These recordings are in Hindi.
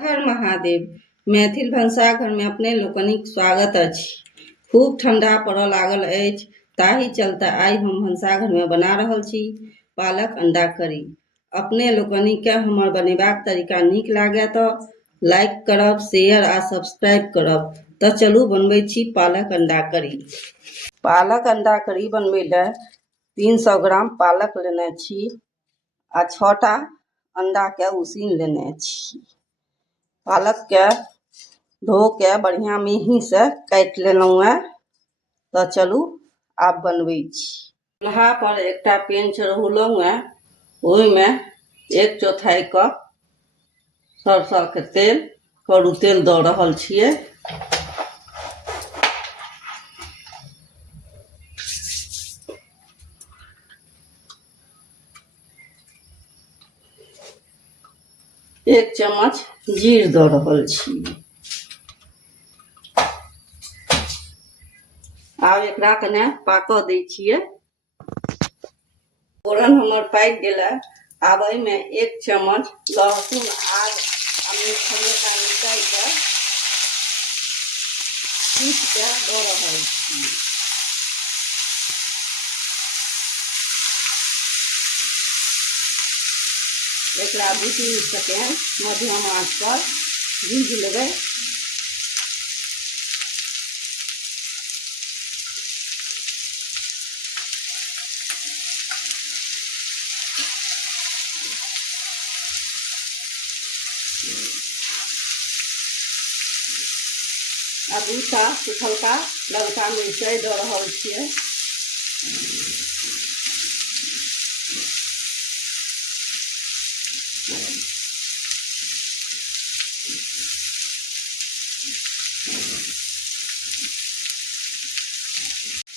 हर महादेव। मैथिल भनसाघर में अपने लोकनिक स्वागत अछि। खूब ठंडा पड़ऽ लागल अछि, ताहि चलते आइ हम भनसाघर में बना रहल छी पालक अंडा करी। अपने लोकनिक के हमर बनेबाक तरीका नीक लागे तो लाइक करब, शेयर आ सब्सक्राइब करब। तो चलू बनबै छी पालक अंडा करी। पालक अंडा करी बनबै ले 300 ग्राम पालक लेने छी आ 6टा अंडा के उसीन लेने छी। पालक के धो के बढ़िया मेही से काट लेलहुँ है। तो चलू आब बनबै छी। चूल्हा पर एकटा पैन चढ़ौलहुँ है, ओहिमे 1/4 कप सरसों के तेल, कड़ू तेल दऽ रहल छियै। एक चम्मच जीर दऽ रहल छी। आब एकरा कने पाकऽ दै छियै। फोरन हमर पाकि गेलै। आब एहिमे 1 चम्मच लहसुन, आद आ मिरचाई के पीस के दऽ रहल छी। एकरा 2-3 सेकेंड मध्यम आंच पर भूज लेबै। आ 2टा सुखलका ललका मिरचाई दऽ रहल छियै।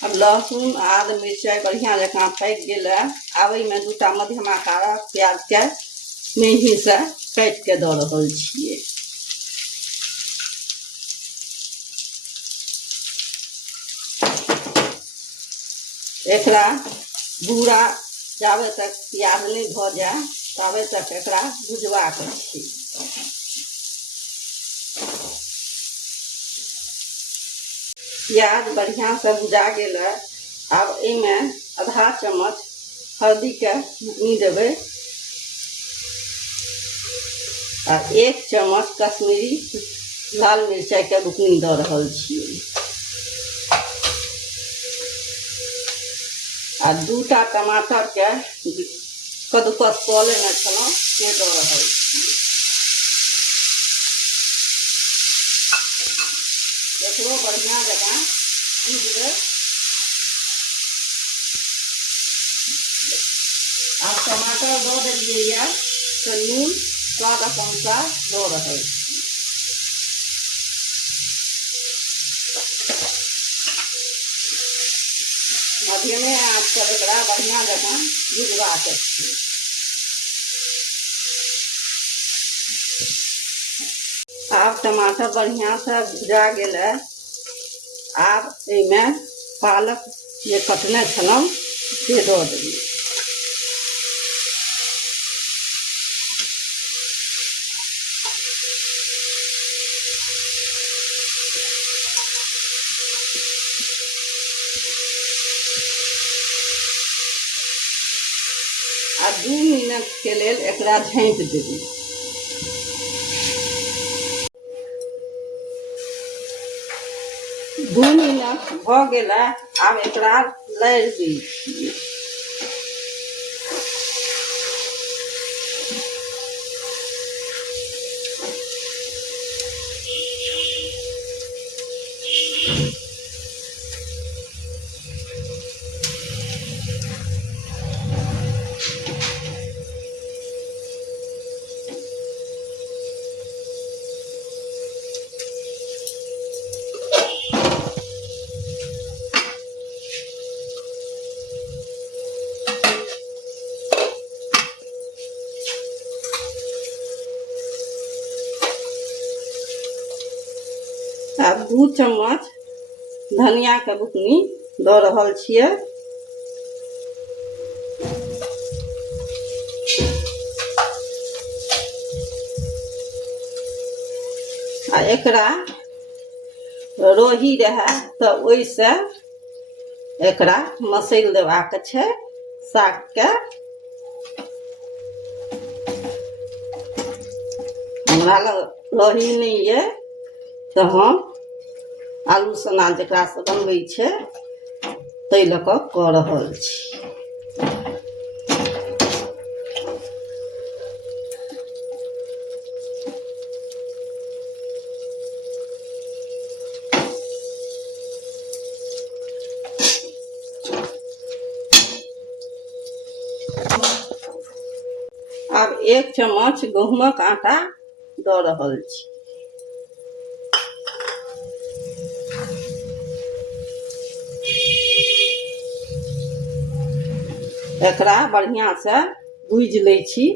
अब लहसुन, आद, मिरचाई बढ़िया जकाँ पक गेलै। आब एहिमे 2टा मध्यम आकारक प्याज के मेही से काटि के दऽ रहल छियै। एकरा भूरा जाबे तक प्याज नहीं भऽ जाए ताबे तक एकरा भुजबाक छै। प्याज बढ़िया से भुजा गेलै। आब एहिमे आधा चम्मच हल्दी के बुकनी देबै आ 1 चम्मच कश्मीरी लाल मिरचाई के बुकनी दऽ रहल छियै। आ 2टा टमाटर के कद्दूकस कऽ लेने छलहुँ से दऽ रहल छियै। एकरो बढ़िया जकाँ भूजबै। आब टमाटर दऽ देलियै यऽ तो नून स्वाद अनुसार दऽ रहल छी। मध्यमे आंच पर एकरा बढ़िया जकाँ भुजबाक छै। आब टमाटर बढ़िया से भुजा गेलै। आब एहिमे पालक जे कटने छलहुँ से दऽ देबै। आ 2 मिनट के लेल एकरा झाँपि देबै। 2 मिनट भऽ गेलै। आब एकरा लारि दै छियै। आब 2 चम्मच धनिया के बुकनी दऽ रहल छियै। आ एकरा रोही रहे तो ओइसे एकरा मसैल देबाक छै साग के। हमरा लग रोही नहीं है तो हम आलू सना जकरा से बनबै छै तै लऽ कऽ रहल छी। अब 1 चम्मच गहूमक आटा दऽ रहल छी। एकरा बढ़िया से भूज लै छी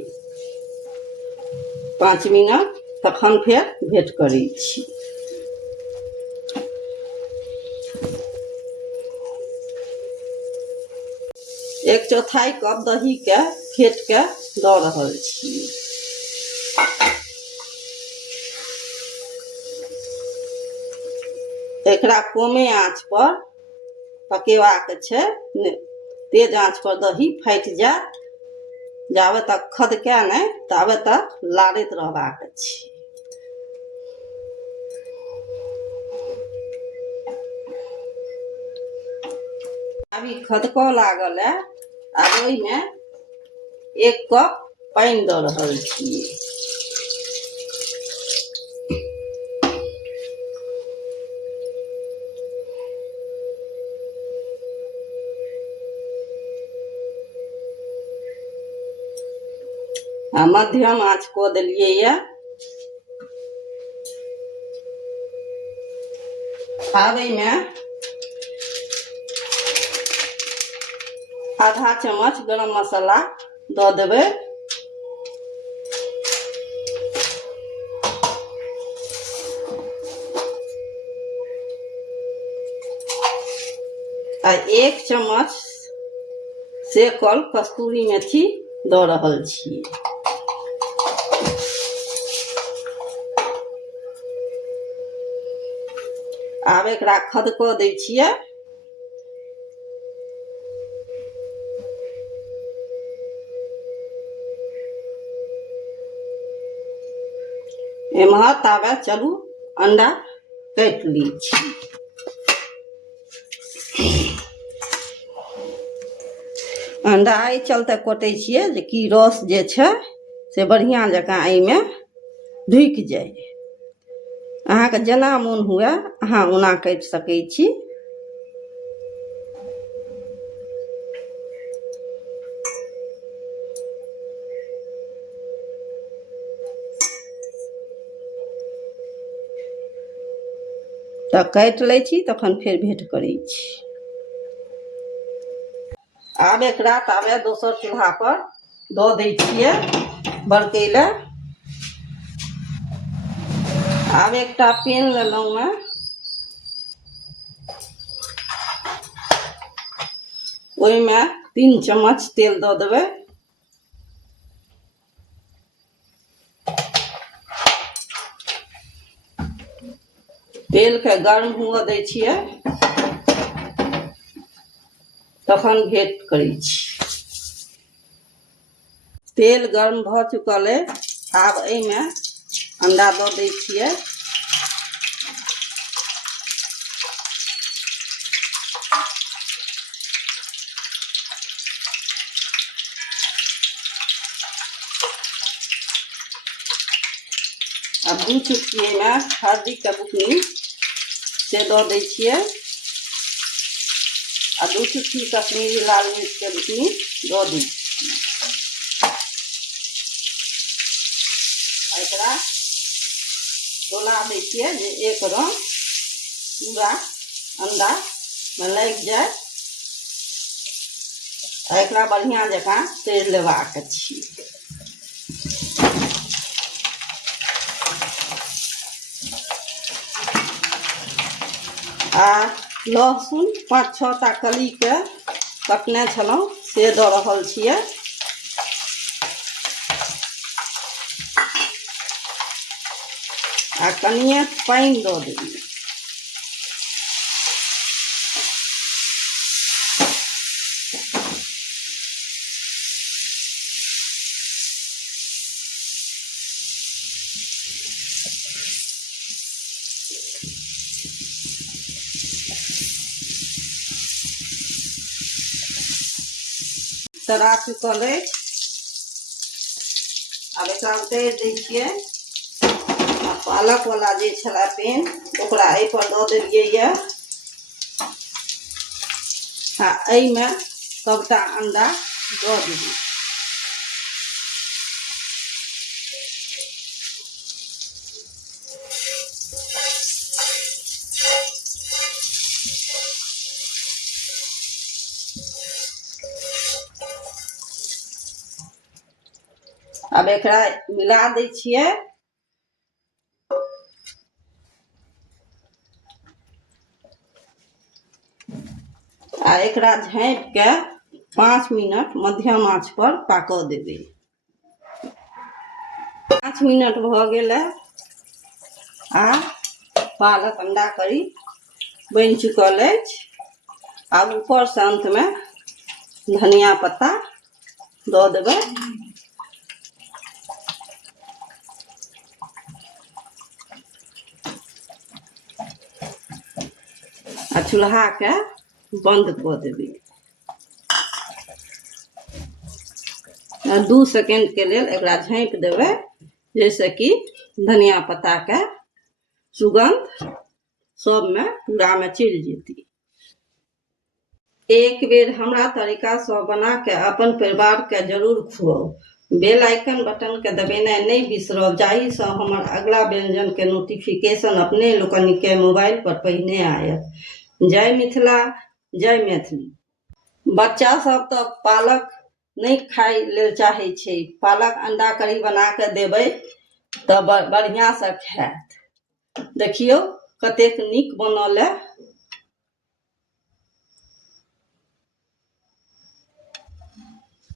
5 मिनट, तखन फेर भेंट करै छी। एक चौथाई कप दही के फेंट के दऽ रहल छी। एकरा कमे आँच पर पकेबाक छै, तेज आँच पर दही फाटि जायत। जाबे तक खदके नहीं ताबे तक लारैत रहबाक छै। अभी खदकऽ लागल है, आब ओहिमे 1 कप पानि दऽ रहल छी। आ मध्यम आँच कऽ देलियै यऽ। आब एहिमे आधा चम्मच गरम मसाला दऽ देबै। आ 1 चम्मच सेकल कस्तूरी मेथी दऽ रहल छी। आब एकरा खदकऽ दै छियै। एम्हर ताबे चलू अंडा काटि लै छी। अंडा एहि चलते कटै छियै जे कि रस जे छै से बढ़िआँ जकाँ एहिमे ढुकि जाय। अहाँके जेना मोन हुए अहाँ ओना काटि सकै छी। तऽ काटि लै छी, तखन फेर भेंट करै छी। आब एकरा ताबे दोसर चूल्हा पर दऽ दै छियै बरकै लए। आब एकटा पैन लेलहुँ मैं, ओहिमे 3 चम्मच तेल दऽ देबै। तेल के गर्म हुअ दै छियै, तखन भेंट करै छी। तेल गर्म भऽ चुकल है, आब एहिमे अंडा दऽ दै छियै। अब 2 चुटकी एहिमे हल्दी के बुकनी से दऽ दै छियै। आ 2 चुटकी कश्मीरी लाल मिर्च के बुकनी दऽ दै छियै। एकरा डोला दै छियै जे एक रंग पूरा अंडा में लागि जाए। एकरा बढ़िया जकाँ तैर लेबाक छै। आ लहसुन 5-6 टा कली के कटने छलहुँ से दऽ रहल छियै। आ कनिए पानि दऽ देबै। तरा चुकल अछि, आब एकरा उतारि दै छियै। आ पालक वाला जे छला पेन ओकरा एहि पर दऽ देलियै यऽ, आ एहिमे सबटा अंडा दऽ देबै। अब एकरा मिला दै छियै। आ एकरा झाँपि के 5 मिनट मध्यम आंच पर पाकऽ देबै। 5 मिनट भऽ गेलै आ पालक अंडा करी बनि चुकल अछि। आब ऊपर से अंत में धनिया पत्ता दऽ देबै। आ चूल्हा के बंद कऽ देबै। 2 सेकेंड के लेल एकरा झाँपि देबै, जैसे कि धनिया पत्ता के सुगंध सब में पूरा में चलि जेतै। एक बेर हमरा तरीका से बना के अपन परिवार के जरूर खुआउ। बेल आइकन बटन के दबेनाइ नहीं बिसरब, जाहि से हमर अगला व्यंजन के नोटिफिकेशन अपने लोकनि के मोबाइल पर पहिने आयत। जय मिथिला, जय मैथिली। बच्चा सब तो पालक नहीं खाय लेल चाहे छै, पालक अंडा करी बना के देबै तऽ बढ़िया से खायत। देखियौ कतेक नीक बनल है।